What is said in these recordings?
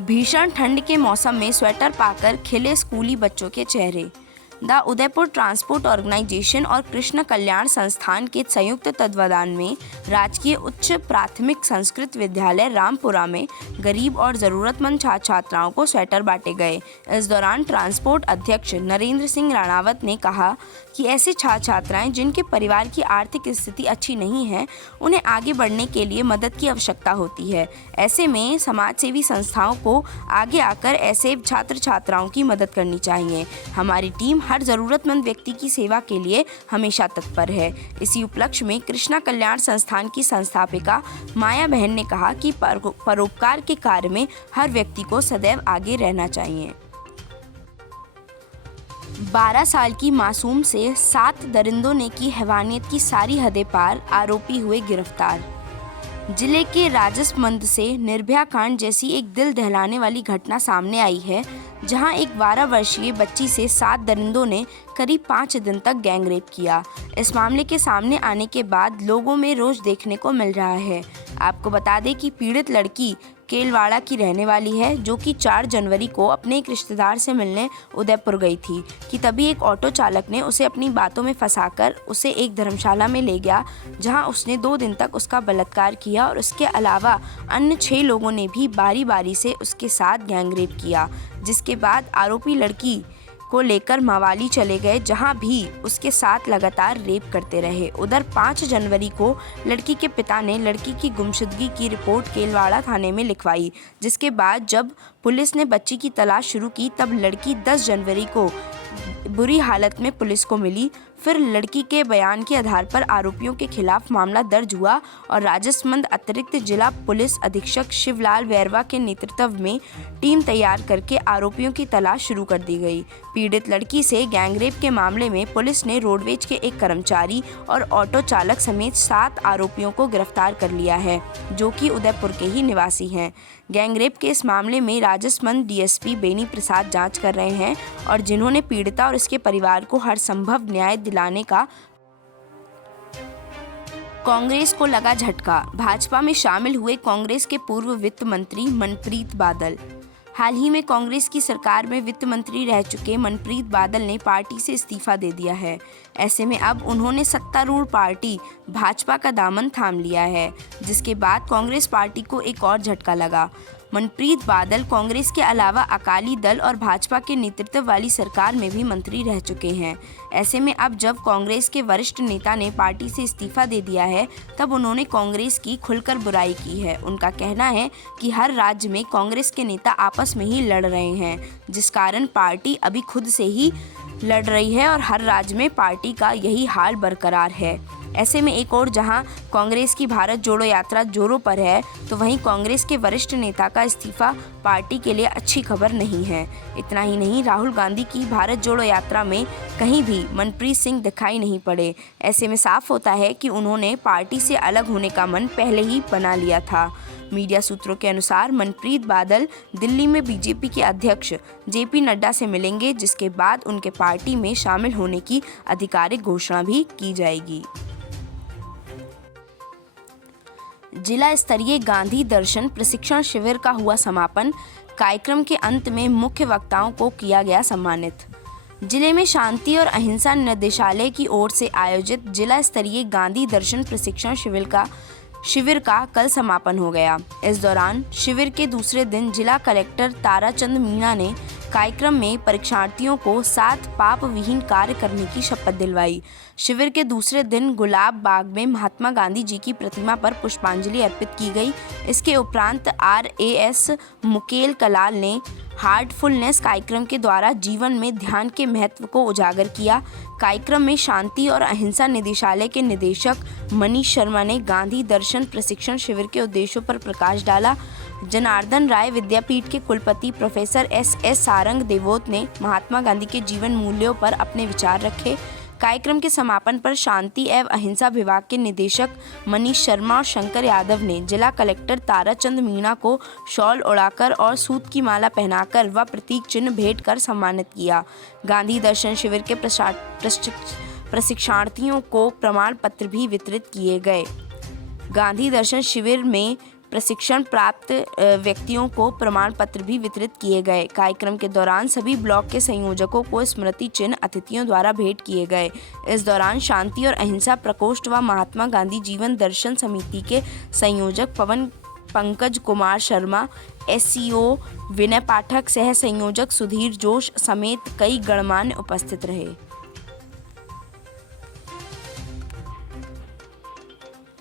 भीषण ठंड के मौसम में स्वेटर पाकर खिले स्कूली बच्चों के चेहरे। द उदयपुर ट्रांसपोर्ट ऑर्गेनाइजेशन और कृष्ण कल्याण संस्थान के संयुक्त तत्वावधान में राजकीय उच्च प्राथमिक संस्कृत विद्यालय रामपुरा में गरीब और ज़रूरतमंद छात्र छात्राओं को स्वेटर बांटे गए। इस दौरान ट्रांसपोर्ट अध्यक्ष नरेंद्र सिंह राणावत ने कहा कि ऐसे छात्र छात्राएं जिनके परिवार की आर्थिक स्थिति अच्छी नहीं है, उन्हें आगे बढ़ने के लिए मदद की आवश्यकता होती है। ऐसे में समाजसेवी संस्थाओं को आगे आकर ऐसे छात्र छात्राओं की मदद करनी चाहिए। हमारी टीम हर ज़रूरतमंद व्यक्ति की सेवा के लिए हमेशा तत्पर है। इसी उपलक्ष्य में कृष्णा कल्याण संस्थान की संस्थापिका माया बहन ने कहा कि परोपकार के कार्य में हर व्यक्ति को सदैव आगे रहना चाहिए। 12 साल की मासूम से 7 दरिंदों ने की हैवानियत की सारी हदें पार, आरोपी हुए गिरफ्तार। जिले के राजसमंद से निर्भया कांड जैसी एक दिल दहलाने वाली घटना सामने आई है, जहां एक 12 वर्षीय बच्ची से 7 दरिंदों ने करीब 5 दिन तक गैंगरेप किया। इस मामले के सामने आने के बाद लोगों में रोष देखने को मिल रहा है। आपको बता दें कि पीड़ित लड़की केलवाड़ा की रहने वाली है, जो कि 4 जनवरी को अपने एक रिश्तेदार से मिलने उदयपुर गई थी कि तभी एक ऑटो चालक ने उसे अपनी बातों में फंसाकर उसे एक धर्मशाला में ले गया, जहां उसने 2 दिन तक उसका बलात्कार किया और उसके अलावा अन्य 6 लोगों ने भी बारी बारी से उसके साथ गैंगरेप किया। जिसके बाद आरोपी लड़की को लेकर मवाली चले गए, जहां भी उसके साथ लगातार रेप करते रहे। उधर 5 जनवरी को लड़की के पिता ने लड़की की गुमशुदगी की रिपोर्ट केलवाड़ा थाने में लिखवाई, जिसके बाद जब पुलिस ने बच्ची की तलाश शुरू की तब लड़की 10 जनवरी को बुरी हालत में पुलिस को मिली। फिर लड़की के बयान के आधार पर आरोपियों के खिलाफ मामला दर्ज हुआ और राजसमंद अतिरिक्त जिला पुलिस अधीक्षक शिवलाल वैरवा के नेतृत्व में टीम तैयार करके आरोपियों की तलाश शुरू कर दी गई। पीड़ित लड़की से गैंगरेप के मामले में पुलिस ने रोडवेज के एक कर्मचारी और ऑटो चालक समेत 7 आरोपियों को गिरफ्तार कर लिया है, जो कि उदयपुर के ही निवासी हैं। गैंगरेप के इस मामले में राजसमंद डीएसपी बेनी प्रसाद जांच कर रहे हैं और जिन्होंने पीड़िता और इसके परिवार को हर संभव न्याय दिलाने का। कांग्रेस को लगा झटका, भाजपा में शामिल हुए कांग्रेस के पूर्व वित्त मंत्री मनप्रीत बादल। हाल ही में कांग्रेस की सरकार में वित्त मंत्री रह चुके मनप्रीत बादल ने पार्टी से इस्तीफा दे दिया है। ऐसे में अब उन्होंने सत्तारूढ़ पार्टी भाजपा का दामन थाम लिया है, जिसके बाद कांग्रेस पार्टी को एक और झटका लगा। मनप्रीत बादल कांग्रेस के अलावा अकाली दल और भाजपा के नेतृत्व वाली सरकार में भी मंत्री रह चुके हैं। ऐसे में अब जब कांग्रेस के वरिष्ठ नेता ने पार्टी से इस्तीफा दे दिया है, तब उन्होंने कांग्रेस की खुलकर बुराई की है। उनका कहना है कि हर राज्य में कांग्रेस के नेता आपस में ही लड़ रहे हैं, जिस कारण पार्टी अभी खुद से ही लड़ रही है और हर राज्य में पार्टी का यही हाल बरकरार है। ऐसे में एक और जहां कांग्रेस की भारत जोड़ो यात्रा जोरों पर है, तो वहीं कांग्रेस के वरिष्ठ नेता का इस्तीफा पार्टी के लिए अच्छी खबर नहीं है। इतना ही नहीं, राहुल गांधी की भारत जोड़ो यात्रा में कहीं भी मनप्रीत सिंह दिखाई नहीं पड़े। ऐसे में साफ होता है कि उन्होंने पार्टी से अलग होने का मन पहले ही बना लिया था। मीडिया सूत्रों के अनुसार मनप्रीत बादल दिल्ली में बीजेपी के अध्यक्ष जेपी नड्डा से मिलेंगे, जिसके बाद उनके पार्टी में शामिल होने की आधिकारिक घोषणा भी की जाएगी। जिला स्तरीय गांधी दर्शन प्रशिक्षण शिविर का हुआ समापन। कार्यक्रम के अंत में मुख्य वक्ताओं को किया गया सम्मानित। जिले में शांति और अहिंसा निदेशालय की ओर से आयोजित जिला स्तरीय गांधी दर्शन प्रशिक्षण शिविर का कल समापन हो गया। इस दौरान शिविर के दूसरे दिन जिला कलेक्टर ताराचंद मीणा ने कार्यक्रम में परीक्षार्थियों को 7 पाप विहीन कार्य करने की शपथ दिलवाई। शिविर के दूसरे दिन गुलाब बाग में महात्मा गांधी जी की प्रतिमा पर पुष्पांजलि अर्पित की गई। इसके उपरांत RAS मुकेल कलाल ने हार्टफुलनेस कार्यक्रम के द्वारा जीवन में ध्यान के महत्व को उजागर किया। कार्यक्रम में शांति और अहिंसा निदेशालय के निदेशक मनीष शर्मा ने गांधी दर्शन प्रशिक्षण शिविर के उद्देश्यों पर प्रकाश डाला। जनार्दन राय विद्यापीठ के कुलपति प्रोफेसर SS सारंग देवोत ने महात्मा गांधी के जीवन मूल्यों पर अपने विचार रखे। कार्यक्रम के समापन पर शांति एवं अहिंसा विभाग के निदेशक मनीष शर्मा और शंकर यादव ने जिला कलेक्टर ताराचंद मीणा को शॉल उड़ाकर और सूत की माला पहनाकर व प्रतीक चिन्ह भेंट कर सम्मानित किया। गांधी दर्शन शिविर के प्रशिक्षणार्थियों को प्रमाण पत्र भी वितरित किए गए। गांधी दर्शन शिविर में प्रशिक्षण प्राप्त व्यक्तियों को प्रमाण पत्र भी वितरित किए गए। कार्यक्रम के दौरान सभी ब्लॉक के संयोजकों को स्मृति चिन्ह अतिथियों द्वारा भेंट किए गए। इस दौरान शांति और अहिंसा प्रकोष्ठ व महात्मा गांधी जीवन दर्शन समिति के संयोजक पंकज कुमार शर्मा, SCO विनय पाठक, सह संयोजक सुधीर जोश समेत कई गणमान्य उपस्थित रहे।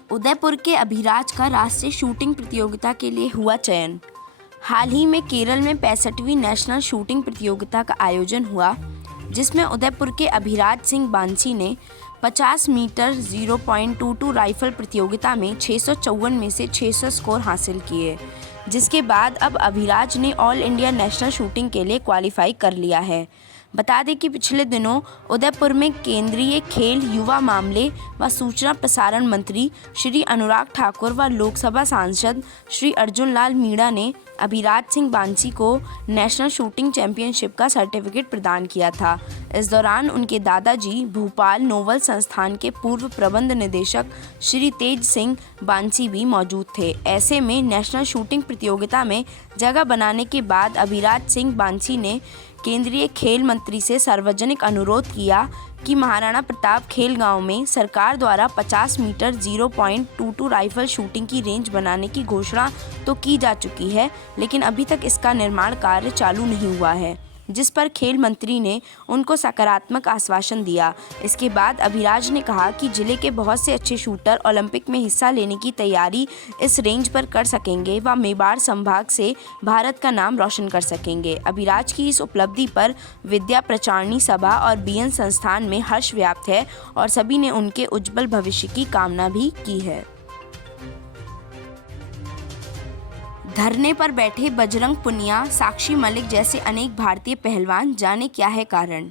उदयपुर के अभिराज का राष्ट्रीय शूटिंग प्रतियोगिता के लिए हुआ चयन। हाल ही में केरल में 65वीं नेशनल शूटिंग प्रतियोगिता का आयोजन हुआ, जिसमें उदयपुर के अभिराज सिंह बांसी ने 50 मीटर 0.22 राइफल प्रतियोगिता में 654 में से 600 स्कोर हासिल किए, जिसके बाद अब अभिराज ने ऑल इंडिया नेशनल शूटिंग के लिए क्वालिफाई कर लिया है। बता दें कि पिछले दिनों उदयपुर में केंद्रीय खेल, युवा मामले व सूचना प्रसारण मंत्री श्री अनुराग ठाकुर व लोकसभा सांसद श्री अर्जुन लाल मीणा ने अभिराज सिंह बांसी को नेशनल शूटिंग चैंपियनशिप का सर्टिफिकेट प्रदान किया था। इस दौरान उनके दादाजी भोपाल नोवल संस्थान के पूर्व प्रबंध निदेशक श्री तेज सिंह बांसी भी मौजूद थे। ऐसे में नेशनल शूटिंग प्रतियोगिता में जगह बनाने के बाद अभिराज सिंह बांसी ने केंद्रीय खेल मंत्री से सार्वजनिक अनुरोध किया कि महाराणा प्रताप खेल गांव में सरकार द्वारा 50 मीटर 0.22 राइफल शूटिंग की रेंज बनाने की घोषणा तो की जा चुकी है, लेकिन अभी तक इसका निर्माण कार्य चालू नहीं हुआ है, जिस पर खेल मंत्री ने उनको सकारात्मक आश्वासन दिया। इसके बाद अभिराज ने कहा कि जिले के बहुत से अच्छे शूटर ओलंपिक में हिस्सा लेने की तैयारी इस रेंज पर कर सकेंगे व मेवाड़ संभाग से भारत का नाम रोशन कर सकेंगे। अभिराज की इस उपलब्धि पर विद्या प्रचारणी सभा और BN संस्थान में हर्ष व्याप्त है और सभी ने उनके उज्जवल भविष्य की कामना भी की है। धरने पर बैठे बजरंग पुनिया, साक्षी मलिक जैसे अनेक भारतीय पहलवान, जाने क्या है कारण।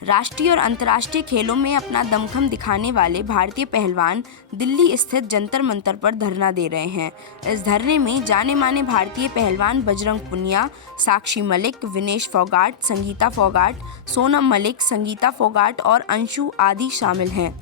राष्ट्रीय और अंतर्राष्ट्रीय खेलों में अपना दमखम दिखाने वाले भारतीय पहलवान दिल्ली स्थित जंतर मंतर पर धरना दे रहे हैं। इस धरने में जाने माने भारतीय पहलवान बजरंग पुनिया, साक्षी मलिक, विनेश फोगाट, संगीता फोगाट, सोनम मलिक, संगीता फोगाट और अंशु आदि शामिल हैं।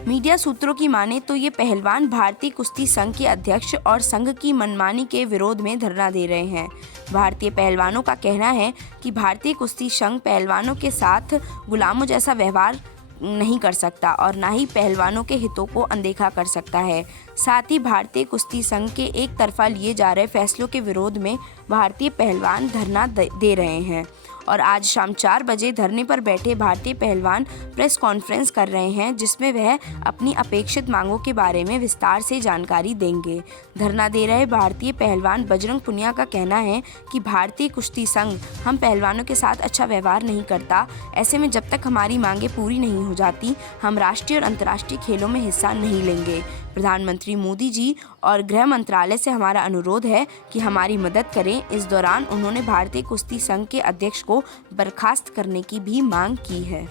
मीडिया सूत्रों की माने तो ये पहलवान भारतीय कुश्ती संघ के अध्यक्ष और संघ की मनमानी के विरोध में धरना दे रहे हैं। भारतीय पहलवानों का कहना है कि भारतीय कुश्ती संघ पहलवानों के साथ गुलामों जैसा व्यवहार नहीं कर सकता और ना ही पहलवानों के हितों को अनदेखा कर सकता है। साथ ही भारतीय कुश्ती संघ के एक तरफा लिए जा रहे फैसलों के विरोध में भारतीय पहलवान धरना दे रहे हैं और आज शाम 4 बजे धरने पर बैठे भारतीय पहलवान प्रेस कॉन्फ्रेंस कर रहे हैं, जिसमें वह अपनी अपेक्षित मांगों के बारे में विस्तार से जानकारी देंगे। धरना दे रहे भारतीय पहलवान बजरंग पुनिया का कहना है कि भारतीय कुश्ती संघ हम पहलवानों के साथ अच्छा व्यवहार नहीं करता। ऐसे में जब तक हमारी मांगें पूरी नहीं हो जाती, हम राष्ट्रीय और अंतर्राष्ट्रीय खेलों में हिस्सा नहीं लेंगे। प्रधानमंत्री मोदी जी और गृह मंत्रालय से हमारा अनुरोध है कि हमारी मदद करें। इस दौरान उन्होंने भारतीय कुश्ती संघ के अध्यक्ष को बर्खास्त करने की भी मांग की है।